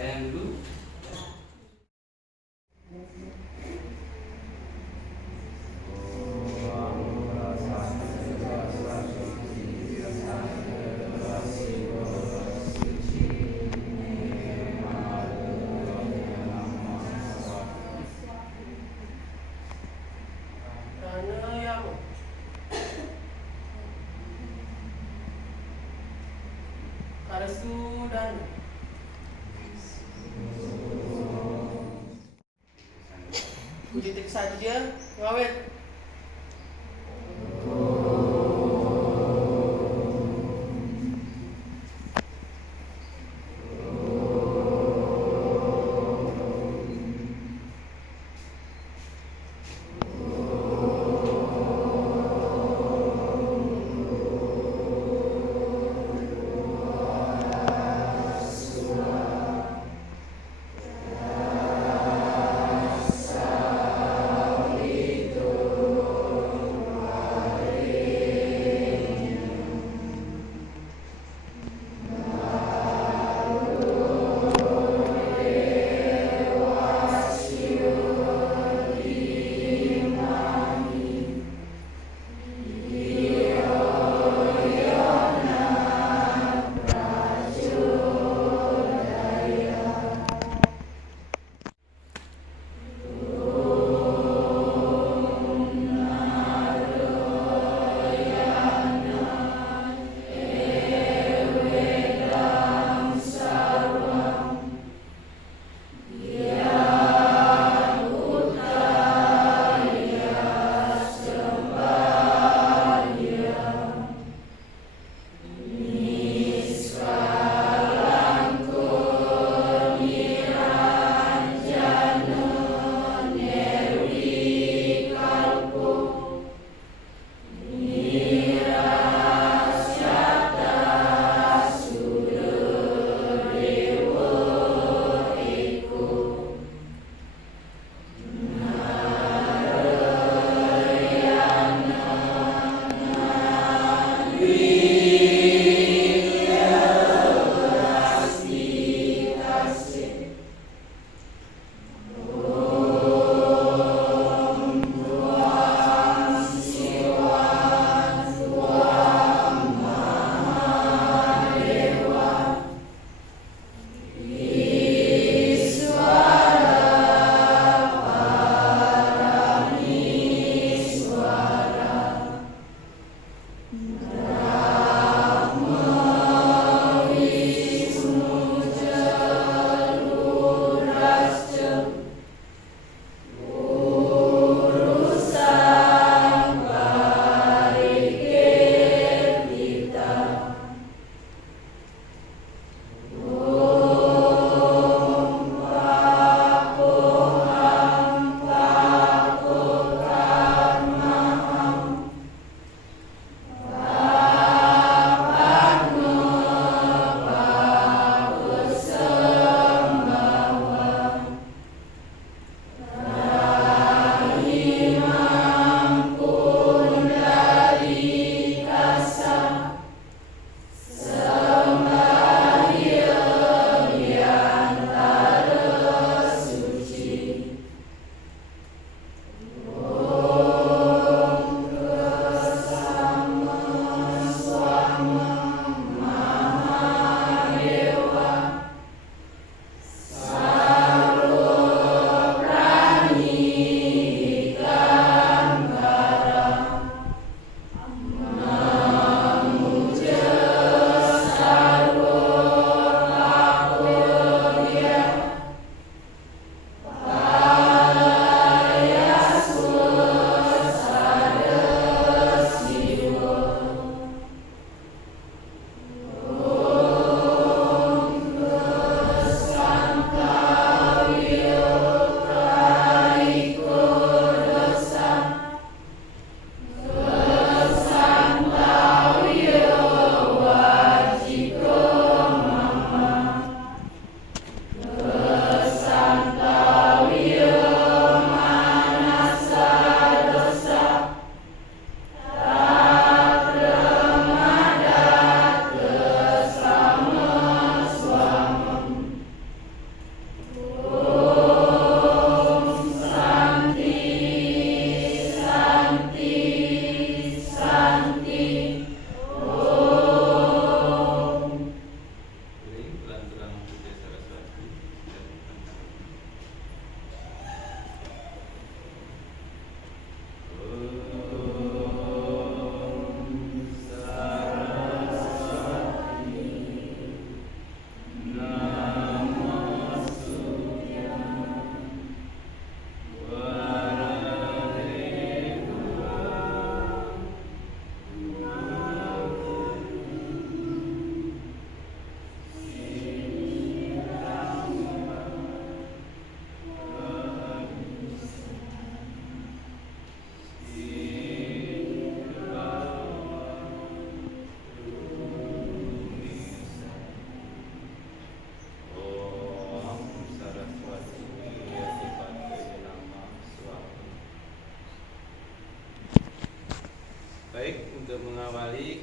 Saya dulu. Pranayama. Karasudana. Ku titik saja ngawet.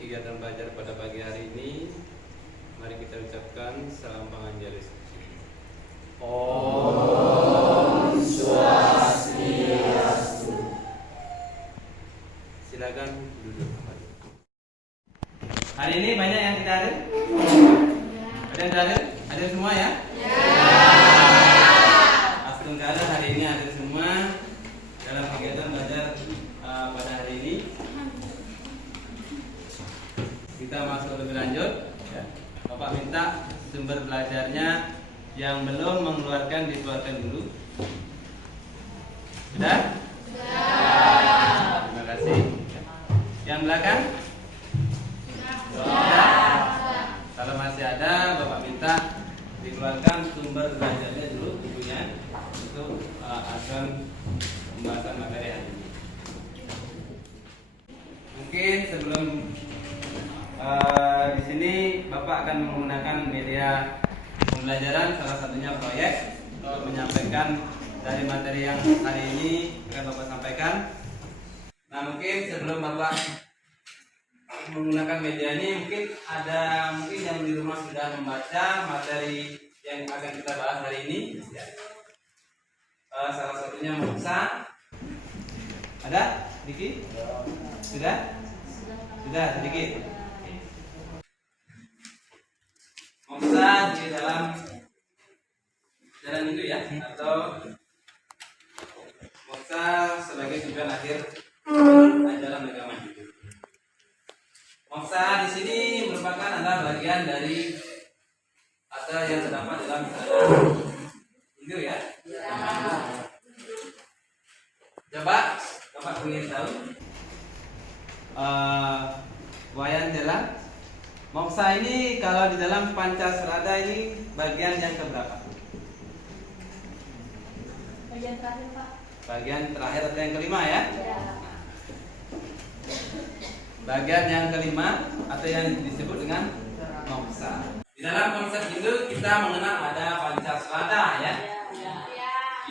kegiatan belajar pada pagi hari ini, mari kita ucapkan salam penganjar instruksi. Om Swastiastu. Silakan duduk kembali. Hari ini banyak yang kita hadir? Ada yang hadir? Hadir semua ya? Alhamdulillah hari ini hadir semua dalam kegiatan belajar pada hari ini. Kita masuk lebih lanjut. Ya. Bapak minta sumber belajarnya yang belum mengeluarkan dikeluarkan dulu. Sudah? Terima kasih. Yang belakang? Sudah. Kalau masih ada, Bapak minta dikeluarkan sumber belajarnya dulu bukunya untuk akan pembahasan materi hari ini. Mungkin sebelum di sini Bapak akan menggunakan media pembelajaran, salah satunya proyek, untuk menyampaikan dari materi yang hari ini akan Bapak sampaikan. Nah, mungkin sebelum Bapak menggunakan media ini, mungkin yang di rumah sudah membaca materi yang akan kita bahas hari ini. Salah satunya moksa. Ada? Diki? Sudah? Sudah sedikit. Moksa di dalam jalan itu ya, atau moksa sebagai tujuan akhir ajaran agama itu. Moksa di sini merupakan adalah bagian dari atau yang terdapat dalam Hindu ya. Coba Bapak ingin tahu Wayan Jela, moksa ini kalau di dalam Pancasrada ini bagian yang keberapa? Bagian terakhir, Pak. Bagian terakhir atau yang kelima ya? Ya. Bagian yang kelima atau yang disebut dengan moksa. Di dalam konsep Hindu kita mengenal ada Pancasrada ya.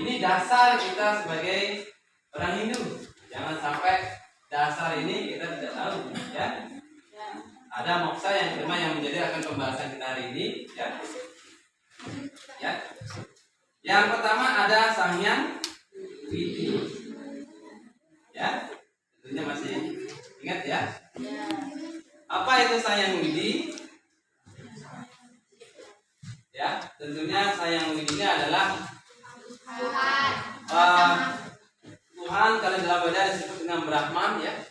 Ini dasar kita sebagai orang Hindu. Jangan sampai dasar ini kita tidak tahu ya. Ada moksa yang kelima yang menjadi akan pembahasan kita hari ini ya. Ya. Yang pertama ada Sangyang Widi. Ya. Tentunya masih ingat ya. Apa itu Sangyang Widi? Ya, tentunya Sangyang Widi ini adalah Tuhan, kalau dalam Weda disebut dengan Brahman ya.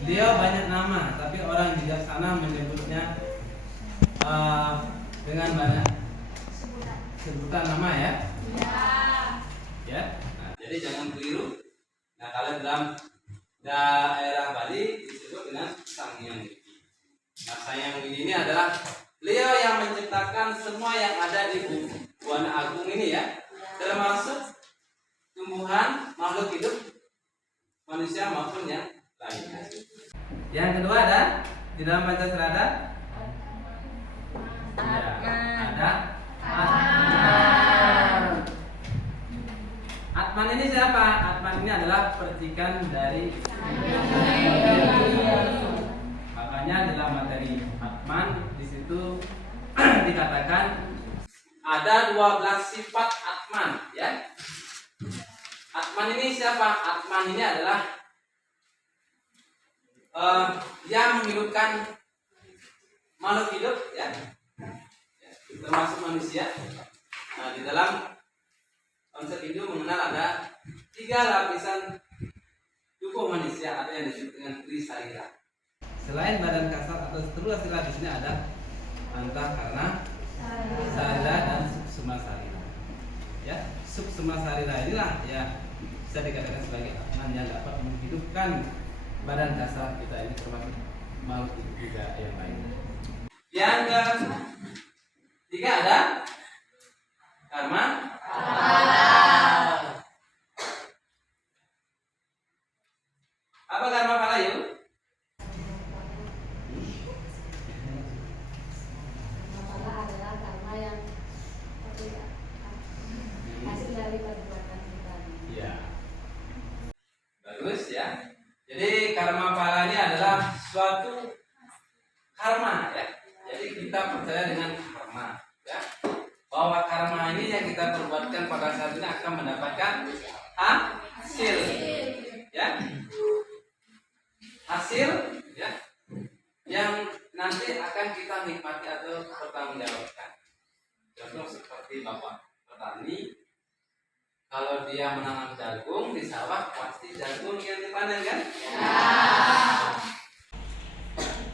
Dia banyak nama, tapi orang bijaksana menyebutnya dengan banyak sebutan nama ya. Ya. Nah, jadi jangan keliru. Nah, kalau dalam daerah Bali disebut dengan Sangyang Widi. Nah, Sangyang Widi ini adalah beliau yang menciptakan semua yang ada di Buana Agung ini ya, termasuk tumbuhan, makhluk hidup, manusia maupun yang lainnya. Yang kedua ada di dalam Pancasrada ada Atman. Atman ini siapa? Atman ini adalah percikan dari makanya dalam materi Atman di situ dikatakan ada 12 sifat Atman ya. Atman ini siapa? Atman ini adalah yang menghidupkan makhluk hidup ya, termasuk manusia. Nah, di dalam konsep Hindu mengenal ada 3 lapisan tubuh manusia atau yang disebut dengan Trisarira. Selain badan kasar atau setelah sila di sini ada Antakarna, Sarira dan Suksma Sarira. Ya, Suksma Sarira inilah ya bisa dikatakan sebagai Atman yang dapat menghidupkan badan kasar kita ini, termasuk makhluk hidup juga yang lainnya. Yang ketiga ada karma. Apa karma palayu? Adalah karma yang hasil dari perbuatan kita. Ya. Bagus ya. Jadi karma pala ini adalah suatu karma ini yang kita perbuatkan pada saat ini akan mendapatkan hasil, ya, hasil, ya, yang nanti akan kita nikmati atau pertanggungjawabkan. Contoh seperti bapak petani, kalau dia menanam jagung di sawah pasti jagung yang dipanen kan?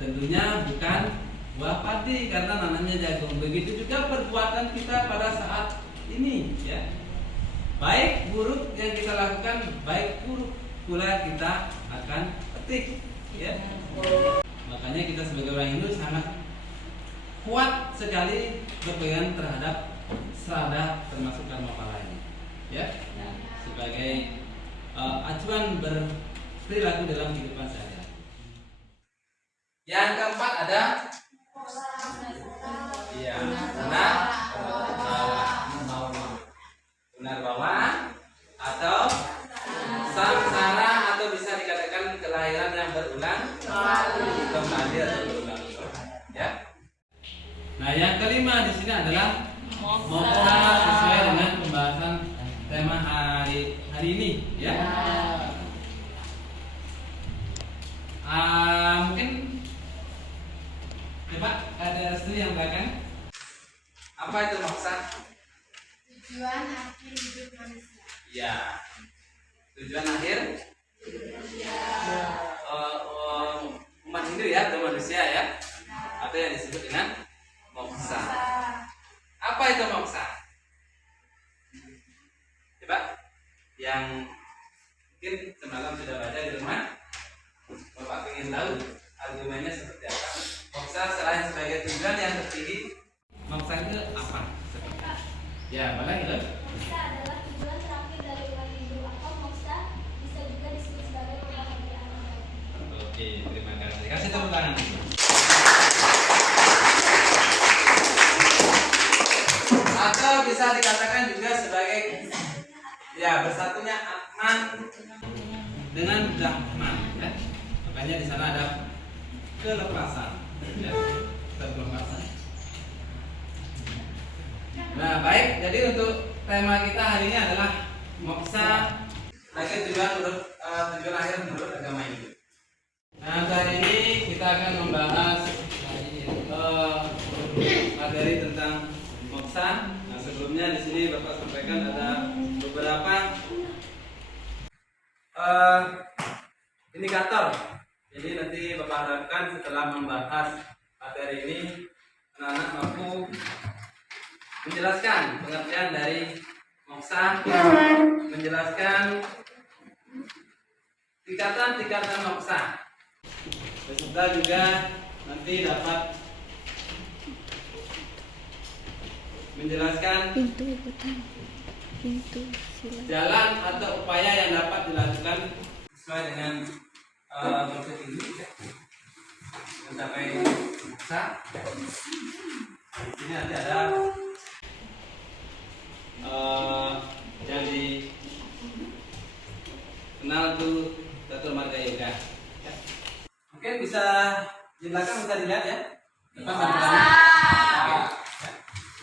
Tentunya bukan buah padi karena namanya jagung. Begitu juga perbuatan kita pada saat ini, ya. Baik buruk yang kita lakukan, baik buruk pula kita akan petik, ya. Makanya kita sebagai orang Hindu sangat kuat sekali berpegang terhadap serada termasuk karma pala ini, ya, sebagai acuan berperilaku dalam kehidupan sehari-hari. Yang keempat ada benar bawaan atau samsara, atau bisa dikatakan kelahiran yang berulang kembali atau berulang, ya. Nah, yang kelima di sini adalah moksha sesuai dengan pembahasan tema hari ini, ya. Mungkin coba ada restu yang belakang. Apa itu moksha? Tujuan akhir hidup manusia. Ya, tujuan akhir umat Hindu, ya, atau manusia, ya, atau yang disebut dengan moksha. Apa itu moksha? Coba yang mungkin semalam sudah baca di rumah, Bapak ingin tahu argumennya seperti apa. Moksha selain sebagai tujuan yang tertinggi, moksha itu apa? Ya, mana gitu? Moksha adalah tujuan terakhir dari umat Hindu, atau moksha bisa juga disebut sebagai kebahagiaan. Oke, terima kasih. Kasih tepuk tangan. Atau bisa dikatakan juga sebagai, ya, bersatunya Atman dengan Brahman, ya. Makanya di sana ada kelepasan, ya, terlepasan. Nah, baik. Jadi untuk tema kita hari ini adalah moksha sebagai tujuan akhir menurut agama Hindu. Nah, hari ini kita akan membahas materi tentang moksha. Nah, sebelumnya di sini Bapak sampaikan ada beberapa indikator. Jadi nanti Bapak harapkan setelah membahas materi ini anak-anak mampu menjelaskan pengertian dari moksha, menjelaskan tingkatan moksha, beserta juga nanti dapat menjelaskan jalan atau upaya yang dapat dilakukan sesuai dengan konsep ini, mencapai moksha. Di sini nanti ada yang dikenal tuh Catur Marga Yoga. Mungkin bisa di belakang bisa dilihat, ya. Depan dan belakang.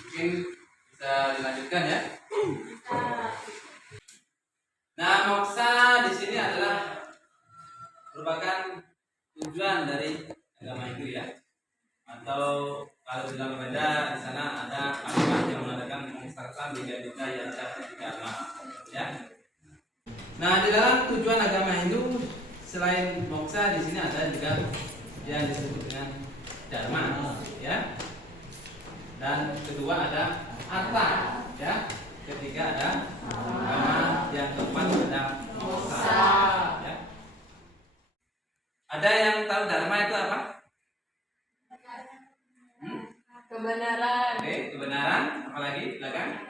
Mungkin bisa dilanjutkan, ya. Nah, moksha di sini adalah merupakan tujuan dari agama Hindu, ya. Atau kalau dalam beda di sana ada kalimat yang mengatakan moksha bidadita yasya dharma, ya. Nah, di dalam tujuan agama Hindu selain moksha di sini ada juga yang disebut dengan dharma, ya. Dan kedua ada artha, ya. Ketiga ada dharma, yang keempat ada moksha, ya. Ada yang tahu dharma itu apa? Kebenaran. Oke, kebenaran. Apalagi belakang?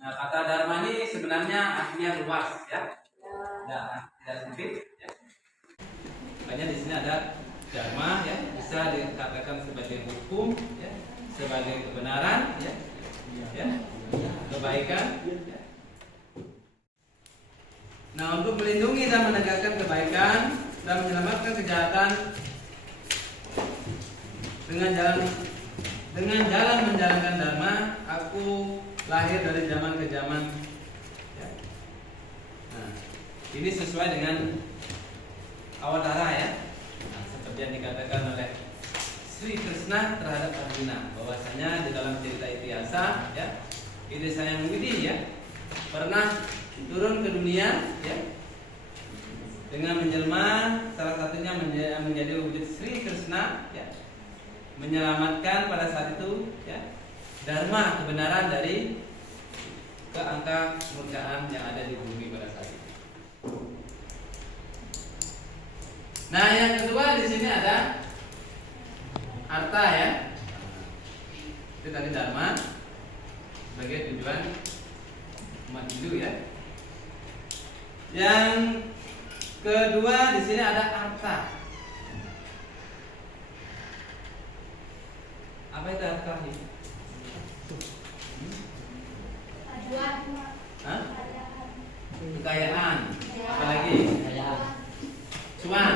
Nah, kata dharma ini sebenarnya artinya luas, ya. Tidak sempit, ya. Makanya di sini ada dharma, ya, bisa dikatakan sebagai hukum, ya, sebagai kebenaran, ya, kebaikan. Ya. Nah, untuk melindungi dan menegakkan kebaikan dan menyelamatkan kejahatan, dengan jalan menjalankan dharma, aku lahir dari zaman ke zaman. Ya. Nah, ini sesuai dengan Awadara ya. Nah, seperti yang dikatakan oleh Sri Krishna terhadap Arjuna, bahwasanya di dalam cerita Itihasa ya, Ide Sayang Widi ya pernah turun ke dunia ya dengan menjelma, salah satunya menjadi wujud Sri Krishna ya, menyelamatkan pada saat itu ya dharma, kebenaran dari keangka kemurkaan yang ada di bumi pada saat itu. Nah, yang kedua di sini ada arta ya. Itu tadi dharma sebagai tujuan umat Hindu ya. Yang kedua di sini ada arta. Apa itu arta ini? Tujuan. Hah? Kekayaan. Apalagi? Cuan.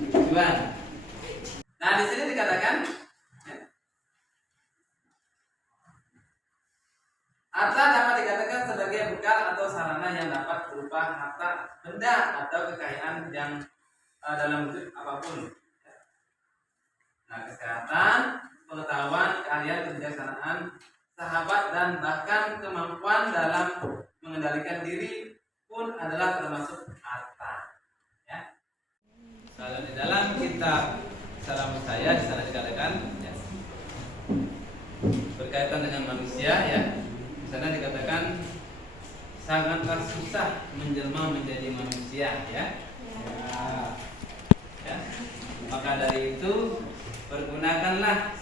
Tujuan. Nah, di sini dikatakan harta dapat dikatakan sebagai bekal atau sarana yang dapat berupa harta, benda atau kekayaan yang dalam bentuk apapun. Nah, kesehatan, pengetahuan, keahlian, kebijaksanaan, sahabat dan bahkan kemampuan dalam mengendalikan diri pun adalah termasuk harta. Ya. Kalau di dalam kitab Salam Saya di sana dikatakan ya, berkaitan dengan manusia ya. Di sana dikatakan sangatlah susah menjelma menjadi manusia ya. Ya. Maka dari itu pergunakanlah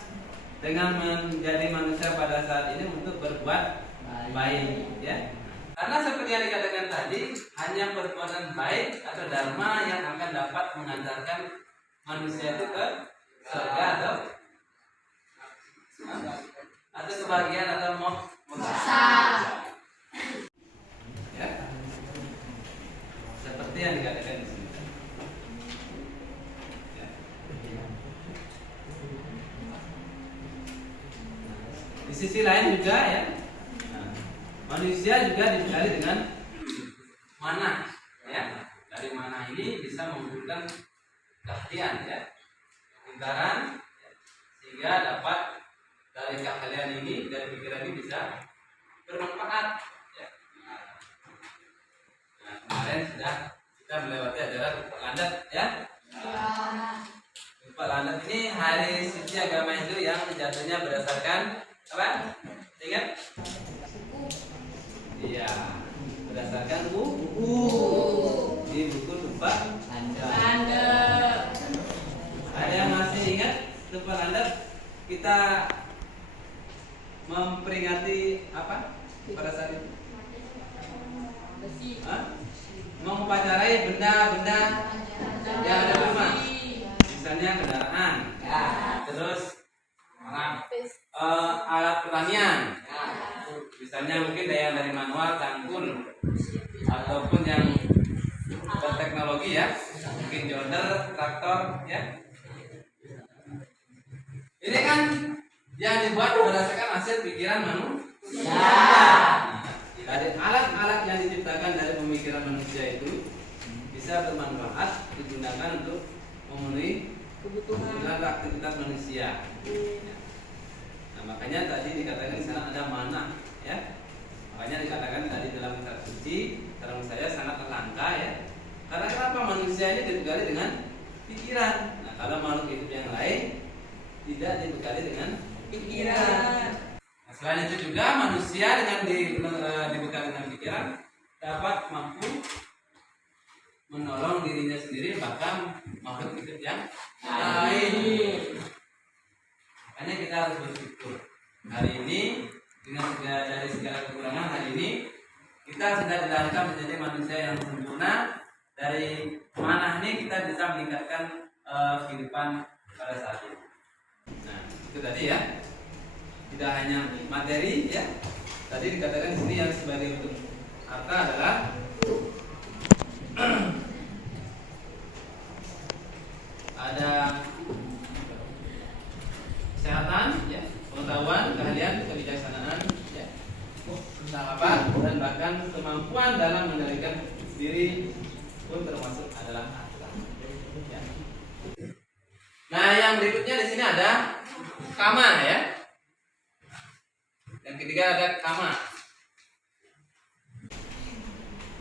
dengan menjadi manusia pada saat ini untuk berbuat baik ya. Karena seperti yang dikatakan tadi, hanya perbuatan baik atau dharma yang akan dapat mengantarkan manusia itu ke surga atau kebahagiaan atau moksa. Ya. Seperti yang dikatakan di sini. Ya. Di sisi lain juga ya, manusia juga dibekali dengan mana ya. Dari mana ini bisa mewujudkan keahlian ya, kepintaran ya, sehingga dapat dari keahlian ini, dari pikiran ini bisa bermanfaat ya. Nah, kemarin sudah kita melewati ajaran Rupa Landat ya. Rupa Landat ini hari suci agama Hindu yang jatuhnya berdasarkan apa? Ingat? Iya, berdasarkan buku. Di buku Rupa Landat. Ada yang masih ingat Rupa Landat? Kita memperingati apa pada saat itu? Mengupacarai benda-benda yang ada di rumah. Misalnya kendaraan, terus alat pertanian. Misalnya mungkin yang dari manual, cangkul, ataupun yang berteknologi ya, mungkin jonder, traktor ya. Ini kan yang dibuat berdasarkan hasil pikiran manusia. Dari alat-alat yang diciptakan dari pemikiran manusia itu bisa bermanfaat digunakan untuk memenuhi kebutuhan aktivitas manusia. Nah, makanya tadi dikatakan di sana ada mana ya. Makanya dikatakan tadi dalam kitab suci Salam Saya sangat langka ya. Karena kenapa? Manusia ini dibekali dengan pikiran. Nah, kalau makhluk hidup yang lain tidak dibekali dengan pikiran. Nah, selain itu juga manusia dengan dibekali dengan pikiran dapat mampu menolong dirinya sendiri bahkan makhluk hidup yang lain. Makanya kita harus bersyukur hari ini dengan dari segala kekurangan hari ini kita sudah dilahirkan menjadi manusia yang sempurna. Dari mana ini kita bisa meningkatkan kehidupan pada saat ini. Nah, itu tadi ya. Tidak hanya materi ya. Tadi dikatakan di sini yang sebagai bentuk harta adalah ada kelimpahan, ya, pengetahuan, keahlian, kebijaksanaan, ya, sahabat dan bahkan kemampuan dalam mengendalikan diri pun termasuk adalah akhlak. Ya. Nah, yang berikutnya di sini ada kama, ya. Yang ketiga ada kama.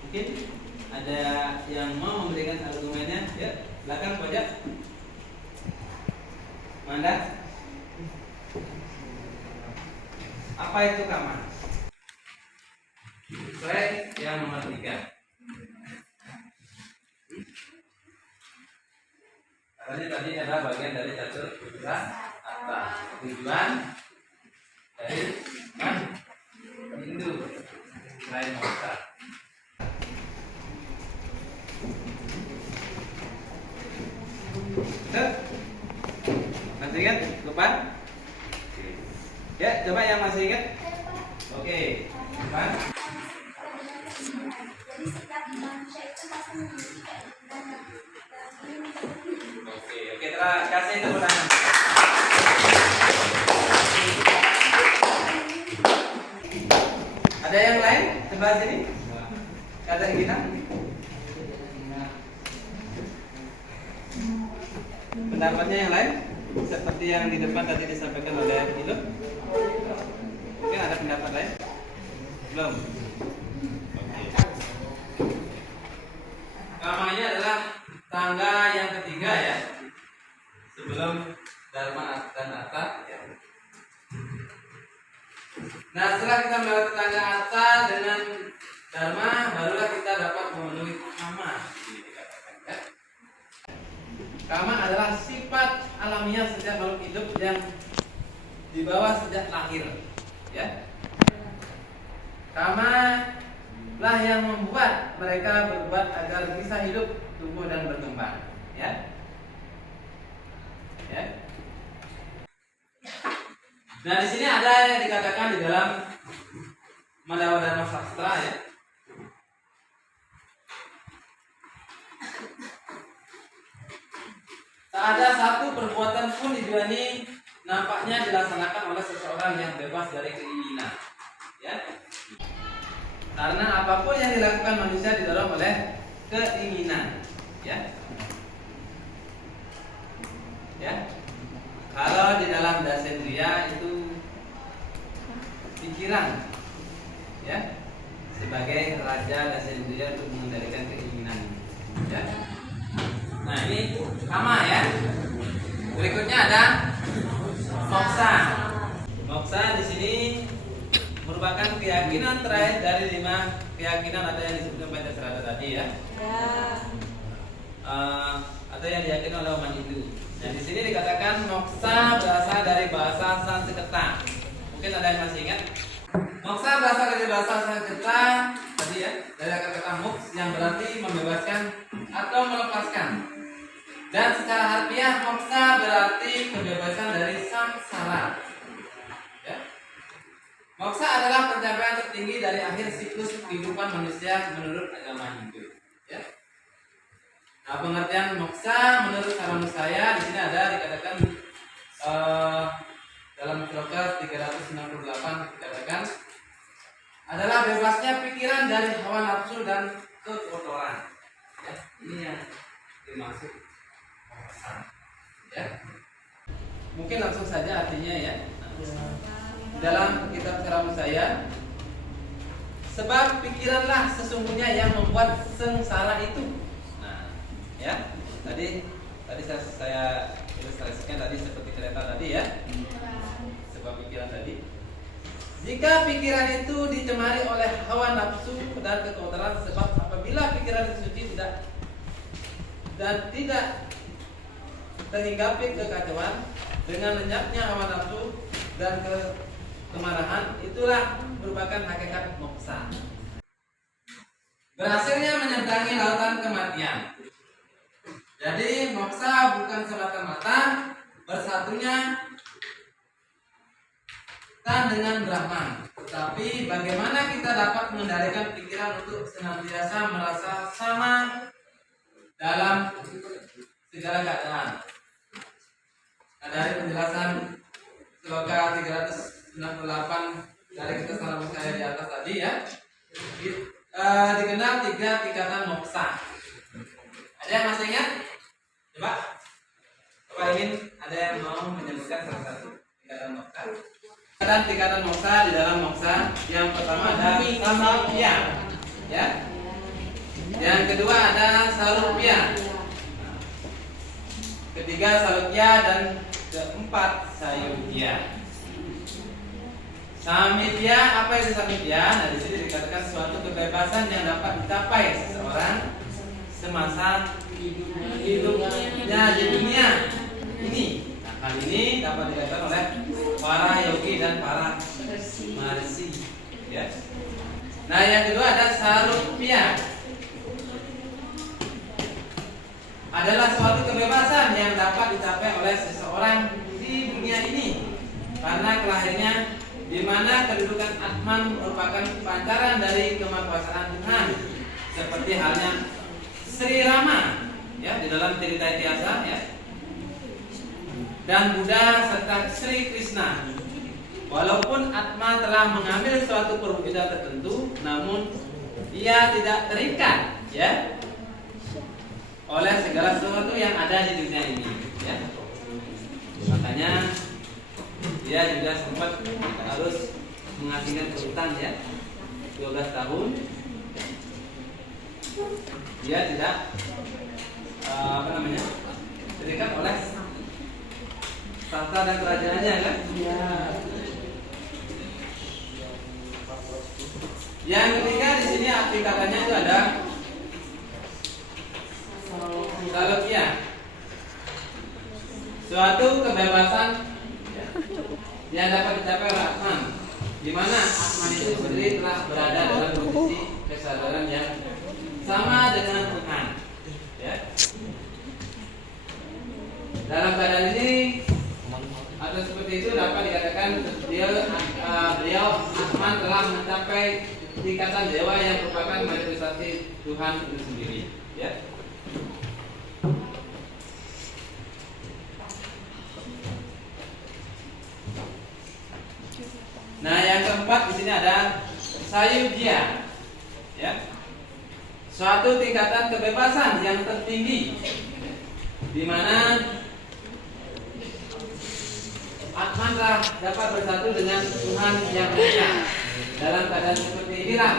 Mungkin ada yang mau memberikan argumennya, ya, silakan Pak. Manda, apa itu kama? Slide yang nomor 3. Karena tadi adalah bagian dari catur kata tujuan dari Hindu selain moksa. Masih ingat? Lupa? Ya, coba yang masih ingat. Oke, depan. Jadi setiap manusia itu pasti memiliki keinginan. Oke, kasih tepuk tangan. Ada yang lain sebelah sini? Kata kita? Pendapatnya yang lain? Seperti yang di depan tadi disampaikan oleh Ilum? Mungkin ada pendapat lain? Belum? Kamanya adalah tangga yang ketiga, ya, sebelum Dharma dan Artha, ya. Nah, setelah kita melewati tangga Artha dengan Dharma, barulah kita dapat memenuhi kama. Ya. Kama adalah sifat alamiah setiap makhluk hidup yang dibawa sejak lahir, ya. Kama lah yang membuat mereka berbuat agar bisa hidup, tumbuh dan berkembang, ya. Ya. Nah, di sini ada yang dikatakan di dalam Madhawa Dharma Sastra, ya. Tak ada satu perbuatan pun di dunia ini nampaknya dilaksanakan oleh seseorang yang bebas dari keinginan, ya. Karena apapun yang dilakukan manusia didorong oleh keinginan, ya. Ya. Kalau di dalam Dasendriya itu pikiran, ya, sebagai raja Dasendriya untuk mengendalikan keinginan, ya. Nah, ini kama, ya. Berikutnya ada moksa. Moksa di sini merupakan keyakinan terakhir dari 5 keyakinan. Ada yang disebutkan Pancasila tadi, ya. Atau yang diyakini oleh umat Hindu. Nah, di sini dikatakan moksa berasal dari bahasa Sanskerta. Mungkin ada yang masih ingat? Moksa berasal dari bahasa Sanskerta tadi, ya, dari kata moks yang berarti membebaskan atau melepaskan. Dan secara harfiah moksa berarti kebebasan dari samsara. Ya. Moksa adalah pencapaian tertinggi dari akhir siklus kehidupan manusia menurut agama Hindu. Ya. Nah, pengertian moksa menurut Saranus saya di sini ada dikatakan dalam Sloka 368 dikatakan adalah bebasnya pikiran dari hawa nafsu dan kekotoran. Ya, ini yang dimaksud moksa. Ya. Mungkin langsung saja artinya, ya. Dalam kitab Saranus saya, sebab pikiranlah sesungguhnya yang membuat sengsara itu. Ya, tadi saya ilustrasikan tadi seperti kereta tadi, ya. Sebab pikiran tadi. Jika pikiran itu dicemari oleh hawa nafsu dan kekotoran, sebab apabila pikiran itu suci tidak terhinggapi kekacauan dengan lenyapnya hawa nafsu dan kemarahan, itulah merupakan hakikat moksa. Berhasilnya menyeberangi lautan kematian. Jadi moksa bukan semata-mata bersatunya tan dengan Brahman, tetapi bagaimana kita dapat mengendalikan pikiran untuk senantiasa merasa sama dalam segala keadaan. Nah, dari penjelasan Sloka 368 dari kita salam saya di atas tadi ya. Dikenal 3 tingkatan moksa. Ada yang masih ingat? Coba ingin ada yang mau menyebutkan salah satu tingkatan moksa? Tingkatan moksa di dalam moksa yang pertama ada samapya, ya. Yang kedua ada sarupya. Ketiga salukya dan keempat sayukya. Samitya, apa itu samitya? Nah, di sini dikatakan suatu kebebasan yang dapat dicapai seseorang semasa hidupnya di dunia ini. Nah, hal ini dapat dilakukan oleh para yogi dan para maharishi, ya. Nah, yang kedua ada sarupya. Adalah suatu kebebasan yang dapat dicapai oleh seseorang di dunia ini karena kelahirannya, di mana kedudukan Atman merupakan pancaran dari kemahakuasaan Tuhan, seperti halnya Sri Rama, ya, di dalam cerita Ityasa, ya, dan Buddha serta Sri Krishna. Walaupun Atma telah mengambil suatu perwujudan tertentu, namun ia tidak terikat, ya, oleh segala sesuatu yang ada di dunia ini, ya. Makanya dia juga sempat harus mengasihkan hutang, ya, 12 tahun. Dia tidak terikat oleh tahta dan kerajaannya, kan? Ya. Yang ketiga di sini arti katanya itu ada salukya. Suatu kebebasan yang dapat dicapai oleh Atman, di mana Atman itu sendiri telah berada dalam posisi kesadaran yang sama dengan Tuhan, ya. Dalam keadaan ini atau seperti itu dapat dikatakan beliau Atman telah mencapai tingkatan dewa yang merupakan manifestasi Tuhan itu sendiri, ya. Nah, yang keempat di sini ada sayudya, ya. Suatu tingkatan kebebasan yang tertinggi, di mana Atman dapat bersatu dengan Tuhan yang Esa. Dalam keadaan seperti inilah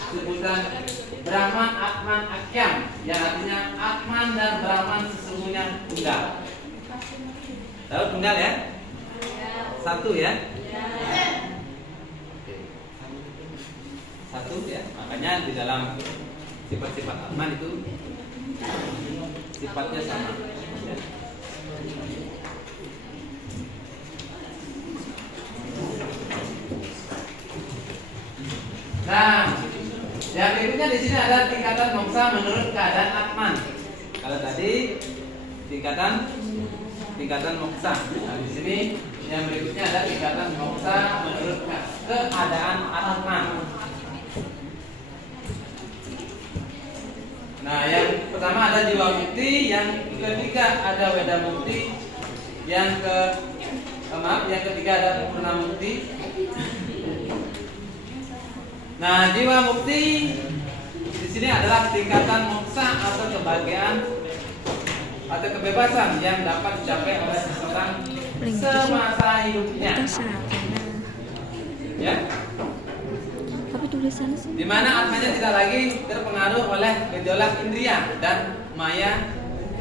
sebutan Brahman Atman Akyam, yang artinya Atman dan Brahman sesungguhnya tunggal. Tahu tunggal, ya? Satu, ya? Satu, ya. Makanya di dalam sifat-sifat Atman itu sifatnya sama, ya. Nah, yang berikutnya di sini ada tingkatan moksa menurut keadaan Atman. Kalau tadi tingkatan moksa. Nah, di sini yang berikutnya ada tingkatan moksa menurut keadaan Atman. Nah, yang pertama ada jiwa mukti, yang ketiga ada weda mukti, yang ketiga ada purna mukti. Nah, jiwa mukti di sini adalah tingkatan moksa atau kebahagiaan atau kebebasan yang dapat dicapai oleh seseorang semasa hidupnya. Ya. Tapi tulisannya sih. Di mana atmanya tidak lagi terpengaruh oleh gejolak indria dan maya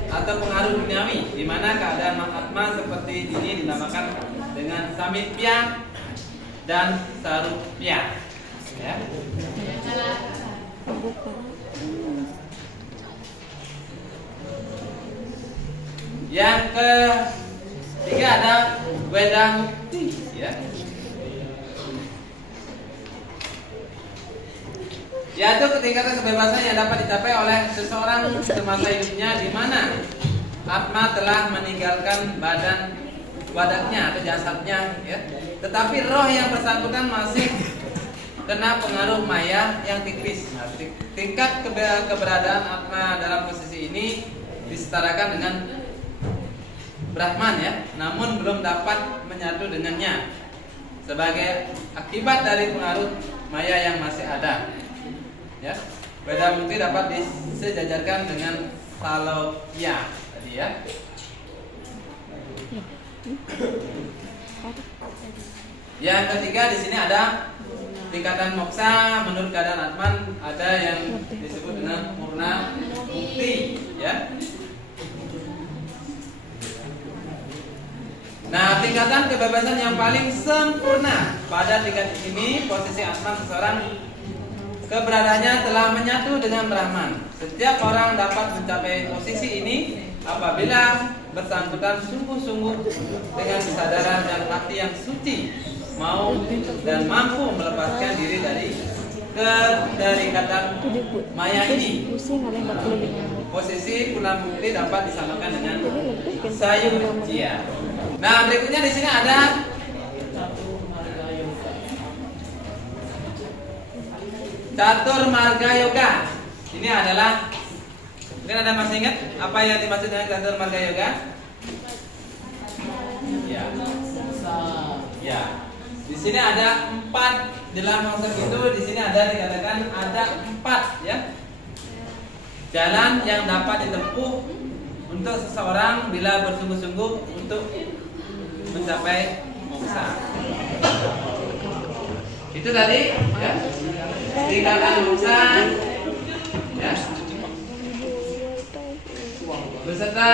atau pengaruh duniawi, di mana keadaan atma seperti ini dinamakan dengan samitya dan sarupya. Ya. Yang ketiga ada weda mukti, ya. Yaitu ketingkatan kebebasan yang dapat dicapai oleh seseorang semasa hidupnya, di mana atma telah meninggalkan badannya atau jasadnya, ya. Tetapi roh yang bersangkutan masih kena pengaruh maya yang tipis. Nah, tingkat keberadaan atma dalam posisi ini disetarakan dengan Brahman ya, namun belum dapat menyatu dengannya sebagai akibat dari pengaruh maya yang masih ada. Ya, beda mukti dapat disejajarkan dengan salokya tadi ya. Yang ketiga di sini ada tingkatan moksa menurut keadaan Atman, ada yang disebut dengan purna mukti ya. Nah, tingkatan kebebasan yang paling sempurna pada tingkat ini posisi Atman seseorang keberadaannya telah menyatu dengan Brahman. Setiap orang dapat mencapai posisi ini apabila bersangkutan sungguh-sungguh dengan kesadaran dan hati yang suci, mau dan mampu melepaskan diri dari keterikatan maya ini. Posisi purna mukti dapat disamakan dengan sayujya. Nah, berikutnya di sini ada Catur Marga Yoga. Ini adalah, mungkin ada masih ingat apa yang dimaksud dengan Catur Marga Yoga? Ya. Ya. Di sini ada 4 dalam konsep itu. Di sini ada dikatakan ada 4 ya. Jalan yang dapat ditempuh untuk seseorang bila bersungguh-sungguh untuk mencapai moksa. Itu tadi ya. Tingkatan moksa ya. Beserta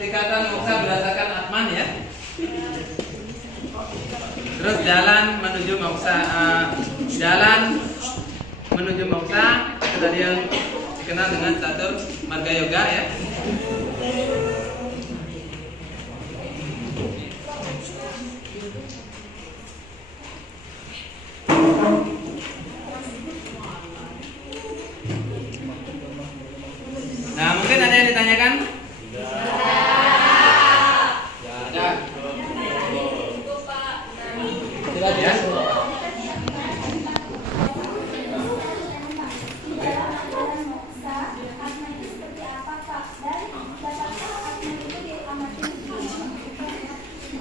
tingkatan moksa berdasarkan Atman ya. Terus jalan menuju moksa, jalan menuju moksa itu tadi yang dikenal dengan Catur Marga Yoga ya. Nah, mungkin ada yang ditanyakan? Ya.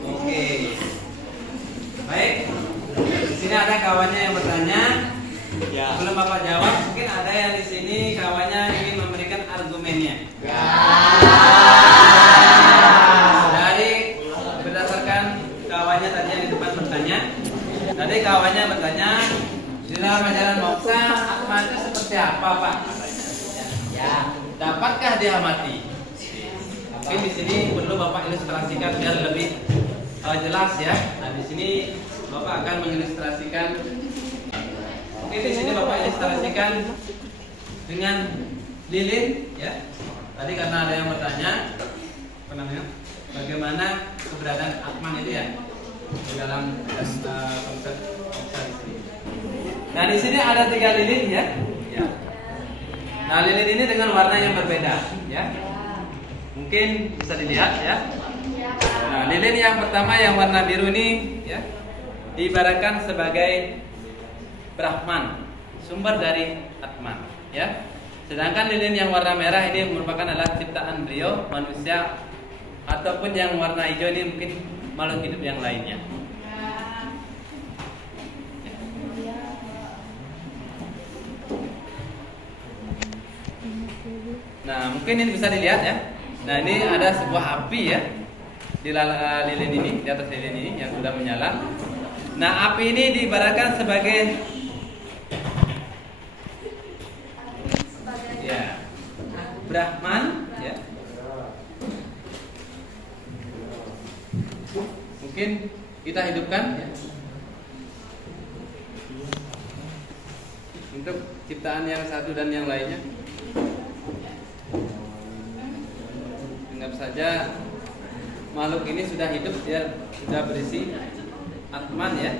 Oke. Baik. Di sini ada kawannya yang bertanya. Ya. Sebelum Bapak jawab, mungkin ada yang di sini kawannya ingin memberikan argumennya. Ya. Dari berdasarkan kawannya tadi yang di depan bertanya. Tadi kawannya bertanya, di dalam ajaran moksa Atman itu seperti apa, Pak? Ya. Dapatkah diamati? Mungkin di sini perlu Bapak ilustrasikan biar lebih jelas ya. Nah, di sini Bapak akan mengilustrasikan. Mungkin di sini Bapak ilustrasikan dengan lilin ya. Tadi karena ada yang bertanya, apa namanya? Bagaimana keberadaan Atman itu ya di dalam konsep moksa di sini. Nah, di sini ada 3 lilin ya. Ya. Nah, lilin ini dengan warna yang berbeda ya. Mungkin bisa dilihat ya. Nah, lilin yang pertama yang warna biru ini ya diibaratkan sebagai Brahman, sumber dari Atman ya. Sedangkan lilin yang warna merah ini merupakan adalah ciptaan beliau, manusia, ataupun yang warna hijau ini mungkin makhluk hidup yang lainnya. Nah, mungkin ini bisa dilihat ya. Nah, ini ada sebuah api ya di lilin ini, di atas lilin ini yang sudah menyala. Nah, api ini diibaratkan sebagai ya Brahman ya. Mungkin kita hidupkan ya. Untuk ciptaan yang satu dan yang lainnya. Anggap saja makhluk ini sudah hidup, dia sudah berisi Atman ya.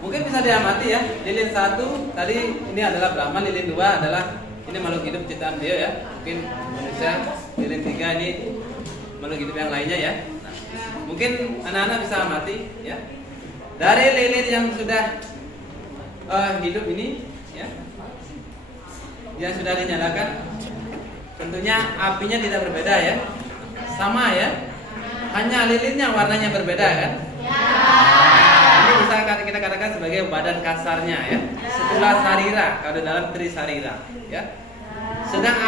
Mungkin bisa diamati ya. Lilin 1 tadi ini adalah Brahman, lilin 2 adalah ini makhluk hidup ciptaan dia ya. Mungkin manusia. Lilin 3 ini makhluk hidup yang lainnya ya. Nah, mungkin anak-anak bisa amati ya. Dari lilin yang sudah hidup ini ya, yang sudah dinyalakan, tentunya apinya tidak berbeda ya, sama ya, hanya lilinnya warnanya berbeda kan. Ini bisa kita katakan sebagai badan kasarnya ya, setelah sarira kalau dalam trisarira ya. Sedang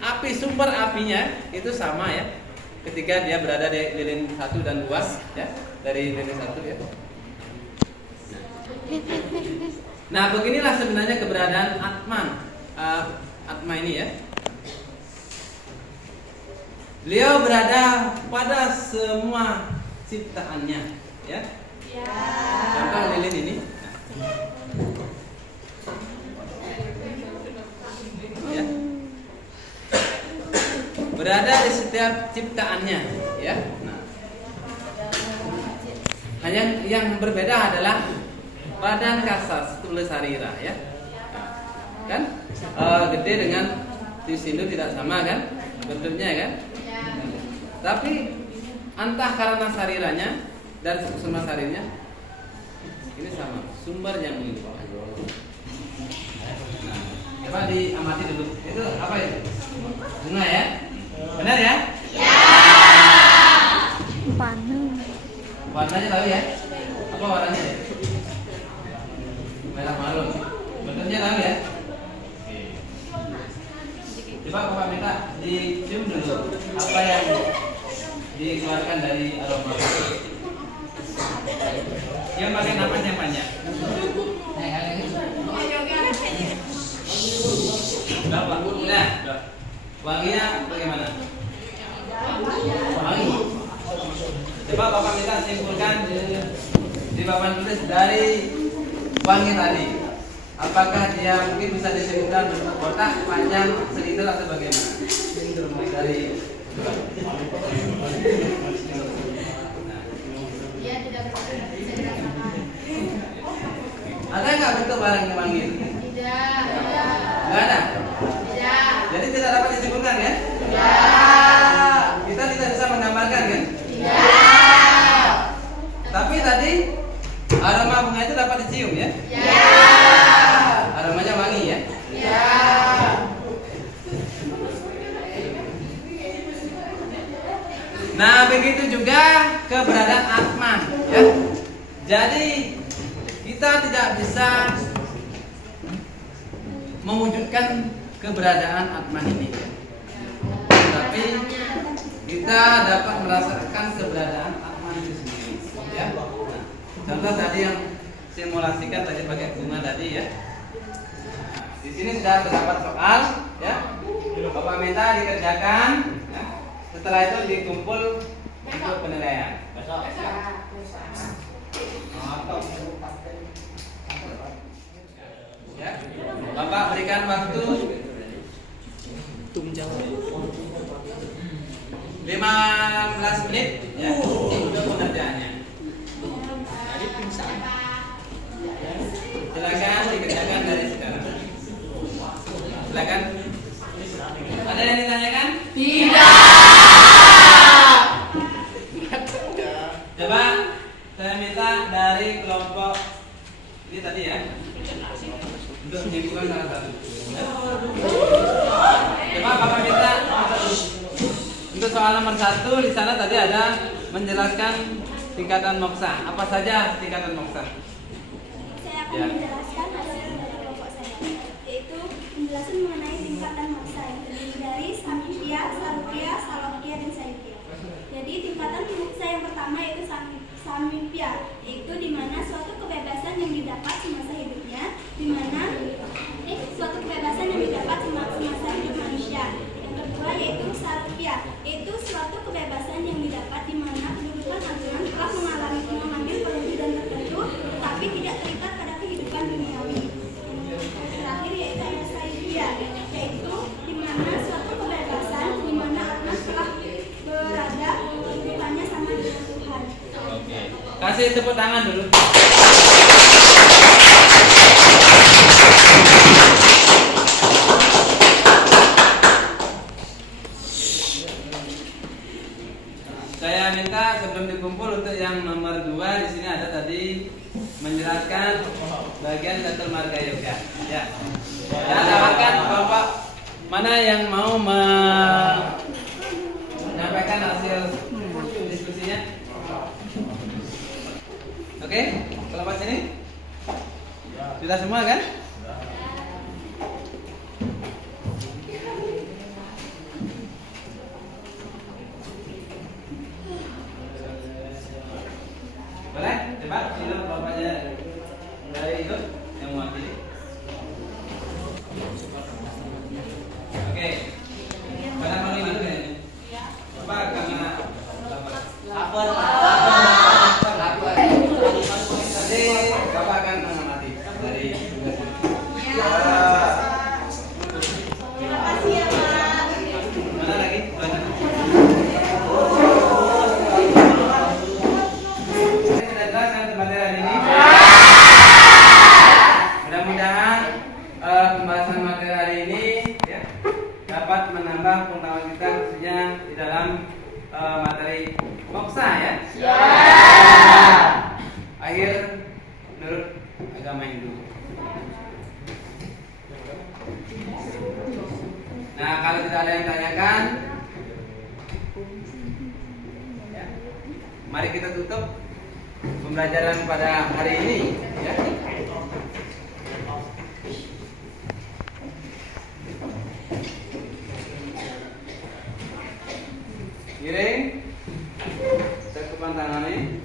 api sumber apinya itu sama ya, ketika dia berada di lilin 1 dan 2 ya, dari lilin 1 ya. Nah, beginilah sebenarnya keberadaan Atma ini ya. Beliau berada pada semua ciptaannya ya. Contoh lilin ini. Ya. Berada di setiap ciptaannya ya. Nah, hanya yang berbeda adalah badan kasar tulis sarira ya. Kan gede dengan Tiusindu tidak sama kan bentuknya kan. Tapi entah karena sariranya dan sumber sarirnya ini sama, sumber yang melimpah. Nah, coba diamati dulu. Itu apa itu? Bunga ya? Benar ya? Ya. Warnanya tahu ya? Apa warnanya? Merah marun. Bentuknya tahu ya? Coba Bapak minta dicium dulu apa yang dikeluarkan dari aroma. Cium pakai napas yang panjang. Berapa? Udah. Wanginya bagaimana? Wangi. Coba Bapak minta simpulkan di papan tulis dari wangi tadi. Apakah dia mungkin bisa disebutkan bentuk kotak, panjang, silinder atau bagaimana? Dari Dia tidak bisa dirasakan. ada nggak bentuk barang yang wangi? Tidak. Nggak ada. Tidak. Jadi tidak dapat disebutkan ya? Tidak. Kita tidak bisa menggambarkan kan? Tidak. Tapi tadi aroma bunga itu dapat dicium ya? Ya. Aromanya wangi ya? Ya. Nah, begitu juga keberadaan Atman ya. Jadi kita tidak bisa mewujudkan keberadaan Atman ini. Tapi kita dapat merasakan keberadaan Atman itu sendiri ya. Nah, contoh tadi yang simulasikan tadi pakai bunga tadi ya. Di sini sudah terdapat soal ya. Bapak minta dikerjakan ya. Setelah itu dikumpul untuk penilaian. Ya. Bapak berikan waktu 15 menit ya untuk pengerjaannya. Silakan dikerjakan dari sekarang. Silakan. Ada yang ditanyakan? Tidak. Coba saya minta dari kelompok ini tadi ya, untuk menyimpulkan salah satu. Coba Bapak minta untuk soal nomor 1 di sana tadi ada menjelaskan tingkatan moksa. Apa saja tingkatan moksa? Saya akan menjelaskan hasil dari kelompok saya, yaitu penjelasan mengenai tingkatan moksa yang terdiri dari Samipya, Sarupya, Salokya, dan Saipya. Jadi tingkatan moksa yang pertama yaitu Samipya, yaitu di mana suatu kebebasan yang didapat semasa hidupnya, suatu kebebasan yang didapat semasa hidup manusia. Yang kedua yaitu Sarupya, yaitu suatu kebebasan yang didapat di mana kedudukan agungan telah mengambil perwujudan tertentu, tapi tidak terikat pada kehidupan duniawi. Yang terakhir yaitu ada Saipya, yaitu di mana suatu kebebasan di mana Atma telah berada kehidupannya sama dengan Tuhan. Oke. Kasih tepuk tangan dulu. sebelum dikumpul untuk yang nomor 2 di sini ada tadi menjelaskan bagian Catur Marga Yoga. Ya. Dan tawarkan Bapak mana yang mau menyampaikan hasil diskusinya. Oke, kelompok sini sudah semua kan? Boleh? Cepat, itu bapaknya dari itu yang mewakili. Oke. Pada malu ini dulu ya? Apa karena Lapor. nanti Bapak akan mengamati dari tugas ini. Terima kasih ya, Pak. Mana lagi? Sudah jelas kan materi hari ini? Mudah-mudahan pembahasan materi hari ini ya, dapat menambah pengetahuan kita khususnya di dalam materi moksa ya. Akhir menurut agama Hindu. Nah, kalau tidak ada yang tanyakan, ya, mari kita tutup pembelajaran pada hari ini. Ya. Giring, cakupan tangannya.